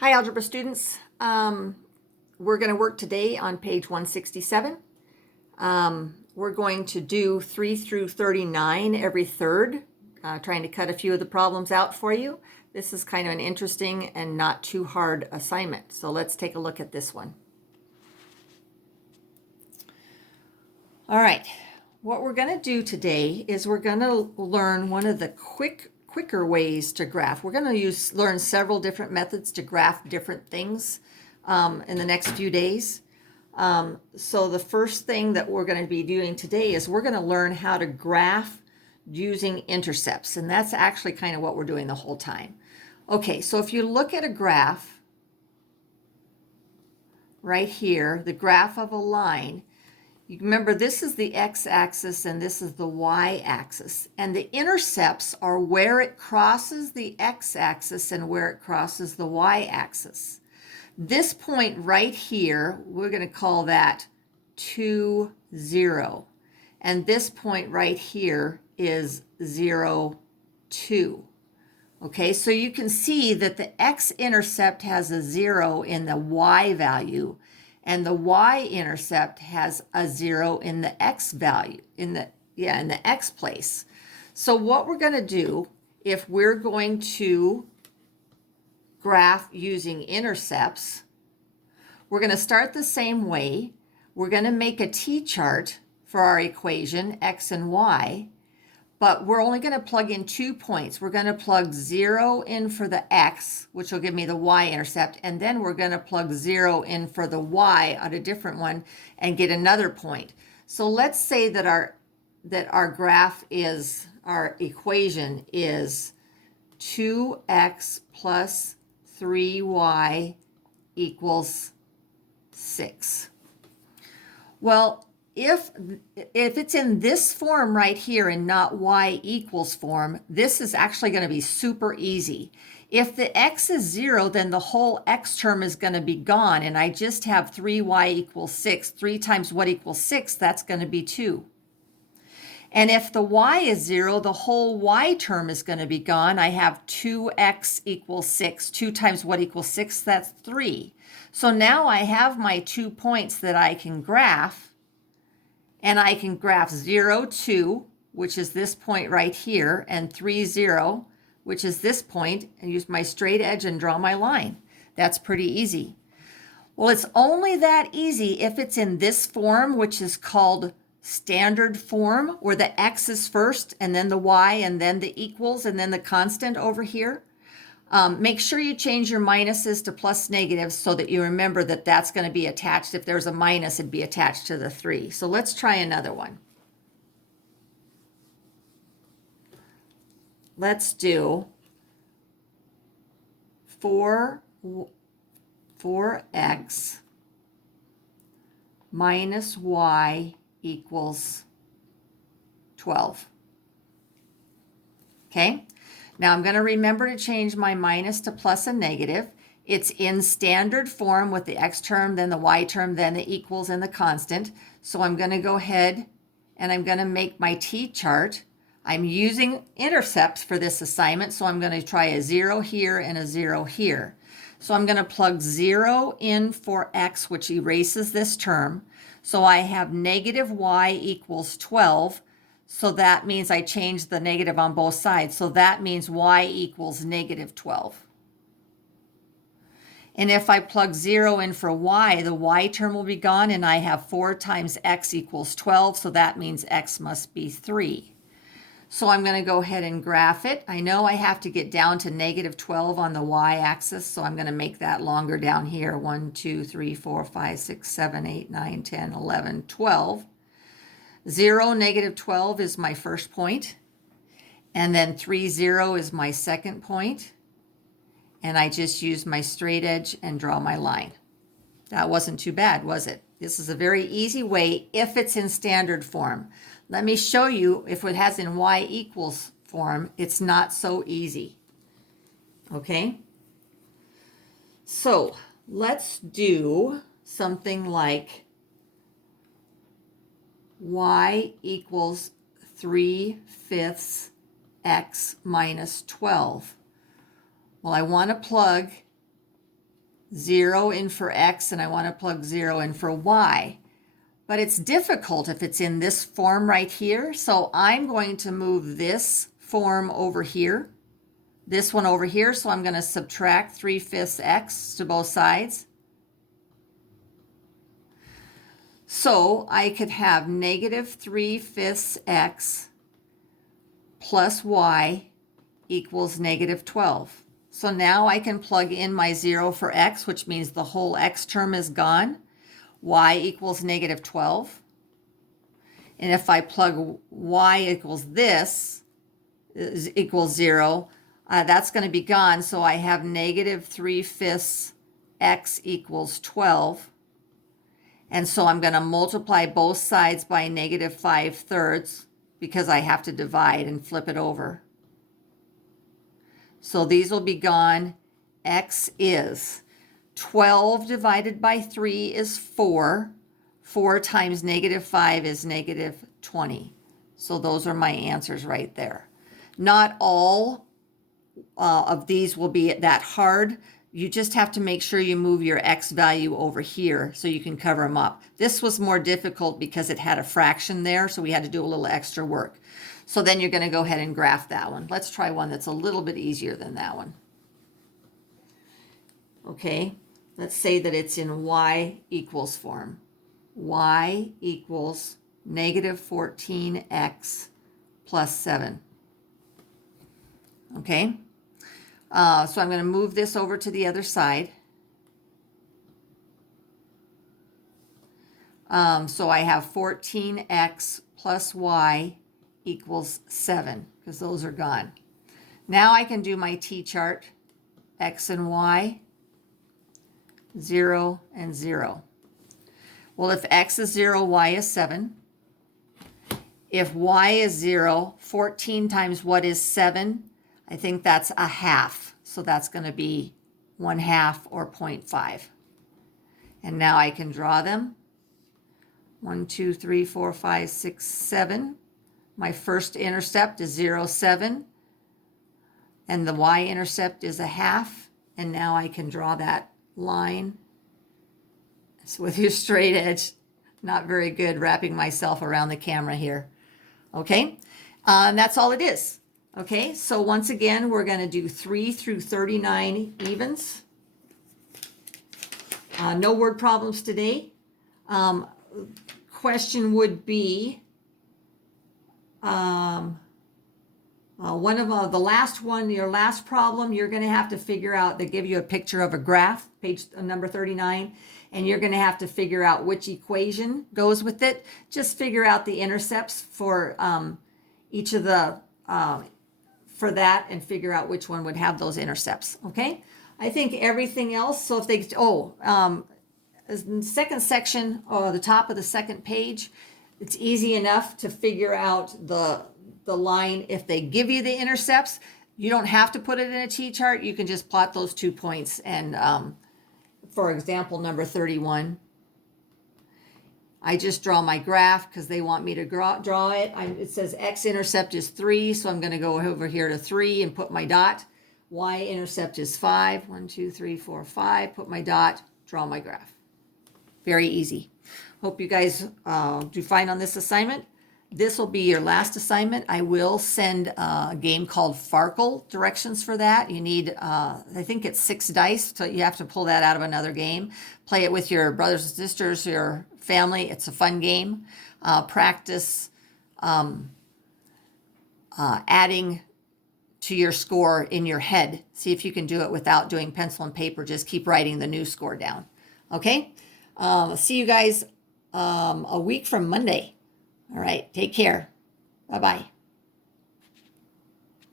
Hi, algebra students. We're going to work today on page 167. We're going to do 3 through 39 every third, trying to cut a few of the problems out for you. This is kind of an interesting and not too hard assignment. So let's take a look at this one. All right, what we're going to do today is we're going to learn one of the quicker ways to graph. We're going to learn several different methods to graph different things in the next few days. So the first thing that we're going to be doing today is we're going to learn how to graph using intercepts, and that's actually kind of what we're doing the whole time. Okay, so if you look at a graph right here, the graph of a line, you remember this is the x-axis and this is the y-axis, and the intercepts are where it crosses the x-axis and where it crosses the y-axis. This point right here, we're going to call that 2, 0. And this point right here is 0, 2. Okay, so you can see that the x-intercept has a 0 in the y value, and the y-intercept has a 0 in the x value, in the x place. So what we're going to do, if we're going to graph using intercepts, we're going to start the same way. We're going to make a t-chart for our equation, x and y, but we're only going to plug in 2 points. We're going to plug 0 in for the x, which will give me the y-intercept, and then we're going to plug 0 in for the y on a different one and get another point. So let's say that our graph is, our equation is 2x plus 3y equals 6. Well, if it's in this form right here and not y equals form, this is actually going to be super easy. If the x is 0, then the whole x term is going to be gone, and I just have 3y equals 6. 3 times what equals 6, that's going to be 2. And if the y is 0, the whole y term is going to be gone. I have 2x equals 6. 2 times what equals 6? That's 3. So now I have my 2 points that I can graph. And I can graph 0, 2, which is this point right here, and 3, 0, which is this point, and use my straight edge and draw my line. That's pretty easy. Well, it's only that easy if it's in this form, which is called standard form, where the x is first, and then the y, and then the equals, and then the constant over here. Make sure you change your minuses to plus negatives so that you remember that that's going to be attached. If there's a minus, it'd be attached to the 3. So let's try another one. Let's do 4x minus y equals 12. Okay? Now I'm going to remember to change my minus to plus and negative. It's in standard form with the x term, then the y term, then the equals and the constant. So I'm going to go ahead and I'm going to make my t-chart. I'm using intercepts for this assignment, so I'm going to try a 0 here and a 0 here. So I'm going to plug 0 in for x, which erases this term. So I have negative y equals 12. So that means I changed the negative on both sides. So that means y equals negative 12. And if I plug 0 in for y, the y term will be gone, and I have 4 times x equals 12. So that means x must be 3. So I'm going to go ahead and graph it. I know I have to get down to negative 12 on the y-axis, so I'm going to make that longer down here. 1, 2, 3, 4, 5, 6, 7, 8, 9, 10, 11, 12. 0, negative 12 is my first point, and then 3, 0 is my second point, and I just use my straight edge and draw my line. That wasn't too bad, was it? This is a very easy way if it's in standard form. Let me show you if it has in y equals form, it's not so easy. Okay? So let's do something like y equals 3/5 x minus 12. Well, I want to plug 0 in for x, and I want to plug 0 in for y. But it's difficult if it's in this form right here. So I'm going to move this form over here, this one over here. So I'm going to subtract 3/5 x to both sides. So I could have negative 3/5 x plus y equals negative 12. So now I can plug in my 0 for x, which means the whole x term is gone. Y equals negative 12. And if I plug y equals this, equals 0, that's going to be gone. So I have negative 3/5 x equals 12. And so I'm going to multiply both sides by negative 5/3 because I have to divide and flip it over. So these will be gone. X is 12 divided by 3 is 4. 4 times negative 5 is negative 20. So those are my answers right there. Not all of these will be that hard. You just have to make sure you move your x value over here so you can cover them up. This was more difficult because it had a fraction there, so we had to do a little extra work. So then you're going to go ahead and graph that one. Let's try one that's a little bit easier than that one. Okay, let's say that it's in y equals form. Y equals negative 14x plus 7. Okay. So I'm going to move this over to the other side. So I have 14x plus y equals 7, because those are gone. Now I can do my t-chart, x and y, 0 and 0. Well, if x is 0, y is 7. If y is 0, 14 times what is 7? I think that's a half. So that's going to be 1/2 or 0.5. And now I can draw them. 1, 2, 3, 4, 5, 6, 7. My first intercept is 0, 7. And the y-intercept is a half. And now I can draw that line. So with your straight edge, not very good wrapping myself around the camera here. Okay, that's all it is. Okay, so once again, we're going to do 3 through 39 evens. No word problems today. Question would be, one of the last one, your last problem, you're going to have to figure out, they give you a picture of a graph, page number 39, and you're going to have to figure out which equation goes with it. Just figure out the intercepts for each of the, for that, and figure out which one would have those intercepts. Okay, I think everything else. So if they, the second section, or the top of the second page, it's easy enough to figure out the line. If they give you the intercepts, you don't have to put it in a t-chart. You can just plot those 2 points. And for example, number 31, I just draw my graph because they want me to draw it. It says x-intercept is 3, so I'm going to go over here to 3 and put my dot. Y-intercept is 5. 1, 2, 3, 4, 5. Put my dot, draw my graph. Very easy. Hope you guys do fine on this assignment. This will be your last assignment. I will send a game called Farkle directions for that. You need, I think it's 6 dice, so you have to pull that out of another game. Play it with your brothers and sisters, your family. It's a fun game. Practice adding to your score in your head. See if you can do it without doing pencil and paper. Just keep writing the new score down. Okay? See you guys a week from Monday. All right, take care. Bye-bye.